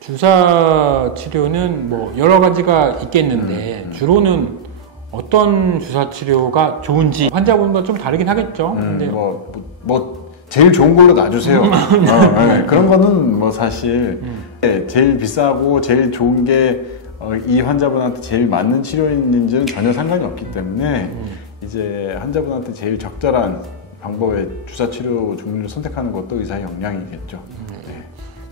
주사 치료는 뭐 여러 가지가 있겠는데 주로는 어떤 주사 치료가 좋은지 환자분과 좀 다르긴 하겠죠. 근데 뭐 제일 좋은 걸로 놔주세요. 네. 그런 거는 뭐 사실 제일 비싸고 제일 좋은 게 이 환자분한테 제일 맞는 치료인지는 전혀 상관이 없기 때문에 이제 환자분한테 제일 적절한 방법의 주사 치료 종류를 선택하는 것도 의사의 역량이겠죠. 네.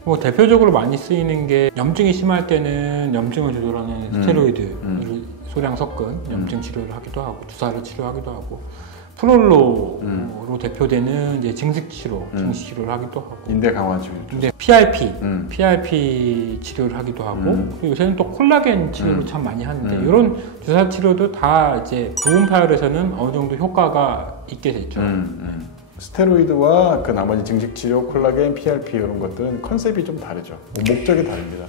뭐 대표적으로 많이 쓰이는 게 염증이 심할 때는 염증을 조절하는 스테로이드를 소량 섞은 염증 치료를 하기도 하고 주사를 치료하기도 하고 프롤로로 대표되는 이제 증식 치료를 하기도 하고 인대 강화 치료, PRP 치료를 하기도 하고 그리고 요새는 또 콜라겐 치료를 참 많이 하는데 이런 주사 치료도 다 이제 부분 파열에서는 어느 정도 효과가 있게 되죠. 스테로이드와 그 나머지 증식 치료, 콜라겐, PRP 이런 것들은 컨셉이 좀 다르죠. 목적이 다릅니다.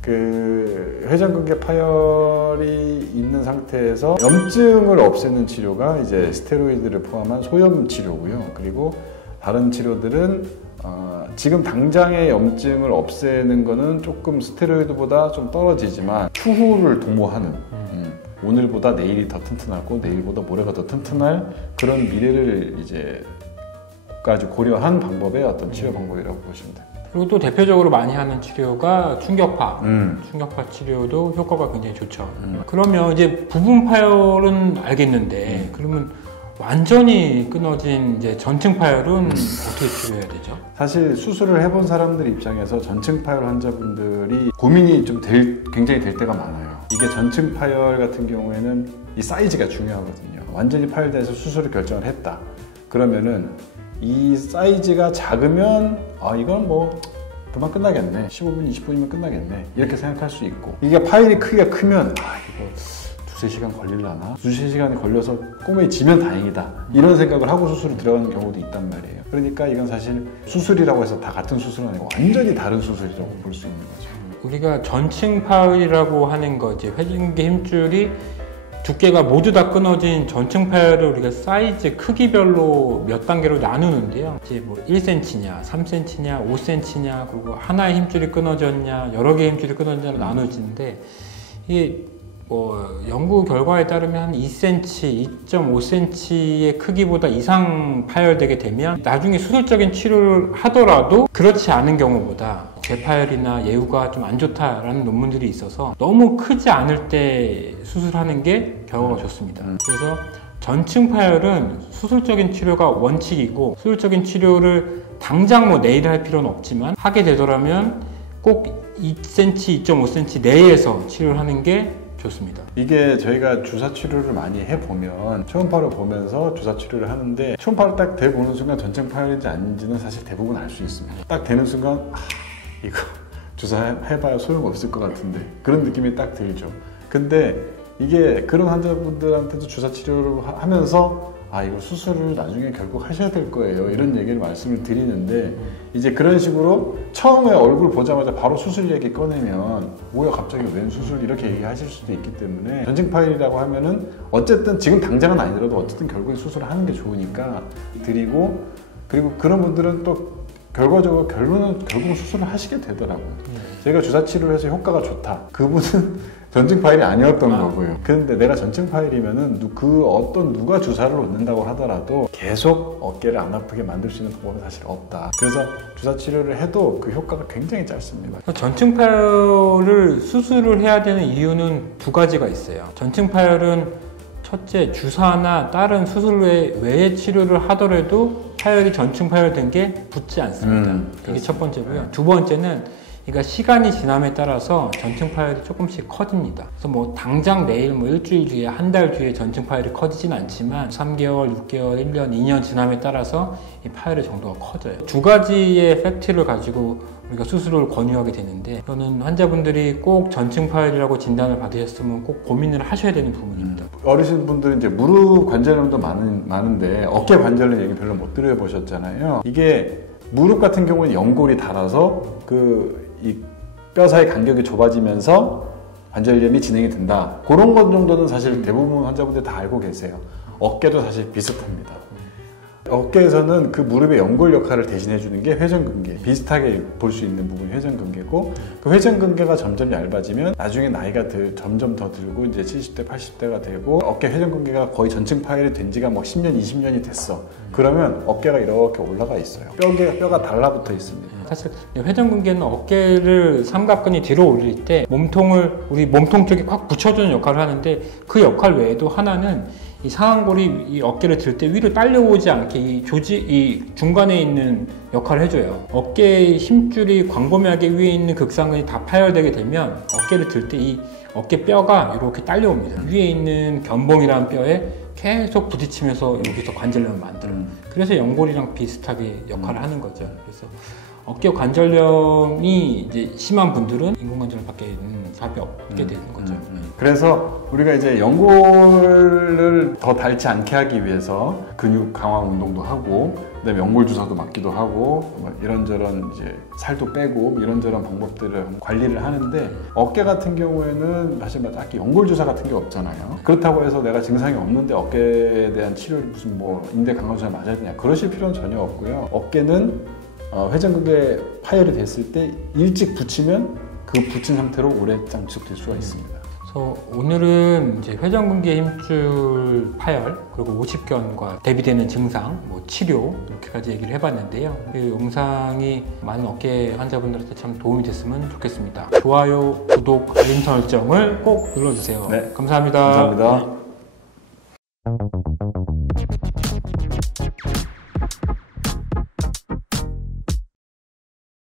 그 회전근개 파열이 있는 상태에서 염증을 없애는 치료가 이제 스테로이드를 포함한 소염 치료고요. 그리고 다른 치료들은 지금 당장의 염증을 없애는 거는 조금 스테로이드보다 좀 떨어지지만 추후를 도모하는 오늘보다 내일이 더 튼튼하고 내일보다 모레가 더 튼튼할 그런 미래를 이제 까지 고려한 방법의 어떤 치료 방법이라고 보시면 됩니다. 그리고 또 대표적으로 많이 하는 치료가 충격파. 충격파 치료도 효과가 굉장히 좋죠. 그러면 이제 부분 파열은 알겠는데 그러면 완전히 끊어진 이제 전층 파열은 어떻게 치료해야 되죠? 사실 수술을 해본 사람들 입장에서 전층 파열 환자분들이 고민이 좀 굉장히 될 때가 많아요. 이게 전층 파열 같은 경우에는 이 사이즈가 중요하거든요. 완전히 파열돼서 수술을 결정을 했다. 그러면은 이 사이즈가 작으면 이건 뭐 그만 끝나겠네, 15분 20분이면 끝나겠네 이렇게 생각할 수 있고, 이게 파일이 크기가 크면 이거 두세 시간 걸릴라나, 두세 시간이 걸려서 꿈에 지면 다행이다 이런 생각을 하고 수술을 들어가는 경우도 있단 말이에요. 그러니까 이건 사실 수술이라고 해서 다 같은 수술은 아니고 완전히 다른 수술이라고 볼 수 있는 거죠. 우리가 전층 파열이라고 하는 거, 이제 회전근개 힘줄이 두께가 모두 다 끊어진 전층 파열을 우리가 사이즈 크기별로 몇 단계로 나누는데요. 이제 뭐 1cm냐, 3cm냐, 5cm냐, 그리고 하나의 힘줄이 끊어졌냐, 여러 개의 힘줄이 끊어졌냐로 나눠지는데, 이게 뭐 연구 결과에 따르면 한 2cm, 2.5cm의 크기보다 이상 파열되게 되면 나중에 수술적인 치료를 하더라도 그렇지 않은 경우보다 재파열이나 예후가 좀 안 좋다라는 논문들이 있어서 너무 크지 않을 때 수술하는 게 결과가 좋습니다. 그래서 전층 파열은 수술적인 치료가 원칙이고, 수술적인 치료를 당장 뭐 내일 할 필요는 없지만 하게 되더라면 꼭 2cm, 2.5cm 내에서 치료를 하는 게 좋습니다. 이게 저희가 주사 치료를 많이 해보면 초음파를 보면서 주사 치료를 하는데, 초음파를 딱 대보는 순간 전층 파열인지 아닌지는 사실 대부분 알 수 있습니다. 딱 되는 순간 이거 주사해봐야 소용없을 것 같은데 그런 느낌이 딱 들죠. 근데 이게 그런 환자분들한테도 주사 치료를 하면서 이거 수술을 나중에 결국 하셔야 될 거예요 이런 얘기를 말씀을 드리는데, 이제 그런 식으로 처음에 얼굴 보자마자 바로 수술 얘기 꺼내면 뭐야 갑자기 웬 수술 이렇게 얘기하실 수도 있기 때문에, 전층 파열이라고 하면은 어쨌든 지금 당장은 아니더라도 어쨌든 결국에 수술을 하는 게 좋으니까 드리고, 그리고 그런 분들은 또 결과적으로 결론은 결국 수술을 하시게 되더라고요. 저희가 주사 치료를 해서 효과가 좋다, 그분은 전층 파열이 아니었던 거고요. 그런데 내가 전층 파열이면은 누가 주사를 놓는다고 하더라도 계속 어깨를 안 아프게 만들 수 있는 방법은 사실 없다. 그래서 주사 치료를 해도 그 효과가 굉장히 짧습니다. 전층 파열을 수술을 해야 되는 이유는 두 가지가 있어요. 전층 파열은 첫째, 주사나 다른 수술 외의 치료를 하더라도 파열이 전층 파열된 게 붙지 않습니다. 이게 첫 번째고요. 두 번째는 그러니까 시간이 지남에 따라서 전층 파열이 조금씩 커집니다. 그래서 뭐 당장 내일 뭐 일주일 뒤에, 한 달 뒤에 전층 파열이 커지진 않지만 3개월, 6개월, 1년, 2년 지남에 따라서 이 파열의 정도가 커져요. 두 가지의 팩트를 가지고 우리가 수술을 권유하게 되는데, 저는 환자분들이 꼭 전층 파열이라고 진단을 받으셨으면 꼭 고민을 하셔야 되는 부분입니다. 어르신분들은 이제 무릎 관절염도 많은데 어깨 관절염 얘기 별로 못 들어보셨잖아요. 이게 무릎 같은 경우는 연골이 닳아서 이 뼈 사이 간격이 좁아지면서 관절염이 진행이 된다. 그런 것 정도는 사실 대부분 환자분들 다 알고 계세요. 어깨도 사실 비슷합니다. 어깨에서는 그 무릎의 연골 역할을 대신해 주는 게 회전근개, 비슷하게 볼 수 있는 부분이 회전근개고, 그 회전근개가 점점 얇아지면 나중에 나이가 점점 더 들고 이제 70대, 80대가 되고 어깨 회전근개가 거의 전층 파열이 된 지가 뭐 10년, 20년이 됐어. 그러면 어깨가 이렇게 올라가 있어요. 뼈가 달라붙어 있습니다. 사실 회전근개는 어깨를 삼각근이 뒤로 올릴 때 우리 몸통 쪽에 꽉 붙여주는 역할을 하는데, 그 역할 외에도 하나는 이 상완골이 이 어깨를 들 때 위로 딸려오지 않게 이 중간에 있는 역할을 해줘요. 어깨의 힘줄이 광범위하게 위에 있는 극상근이 다 파열되게 되면 어깨를 들 때 이 어깨 뼈가 이렇게 딸려옵니다. 위에 있는 견봉이라는 뼈에 계속 부딪히면서 여기서 관절염을 만들어요. 그래서 연골이랑 비슷하게 역할을 하는 거죠. 그래서 어깨 관절염이 이제 심한 분들은 인공관절 밖에 있는 답이 없게 되는 거죠. 그래서 우리가 이제 연골을 더 닳지 않게 하기 위해서 근육 강화 운동도 하고, 그다음에 연골 주사도 맞기도 하고, 뭐 이런저런 이제 살도 빼고 이런저런 방법들을 관리를 하는데, 어깨 같은 경우에는 사실 딱히 연골 주사 같은 게 없잖아요. 그렇다고 해서 내가 증상이 없는데 어깨에 대한 치료를 무슨 뭐 인대 강화 주사 맞아야 되냐, 그러실 필요는 전혀 없고요. 어깨는 회전근개 파열이 됐을 때 일찍 붙이면 그 붙인 상태로 오래 장축될 수가 있습니다. 그래서 오늘은 이제 회전근개 힘줄 파열, 그리고 오십견과 대비되는 증상, 뭐 치료, 이렇게까지 얘기를 해봤는데요. 그 영상이 많은 어깨 환자분들한테 참 도움이 됐으면 좋겠습니다. 좋아요, 구독, 알림 설정을 꼭 눌러주세요. 네. 감사합니다. 감사합니다.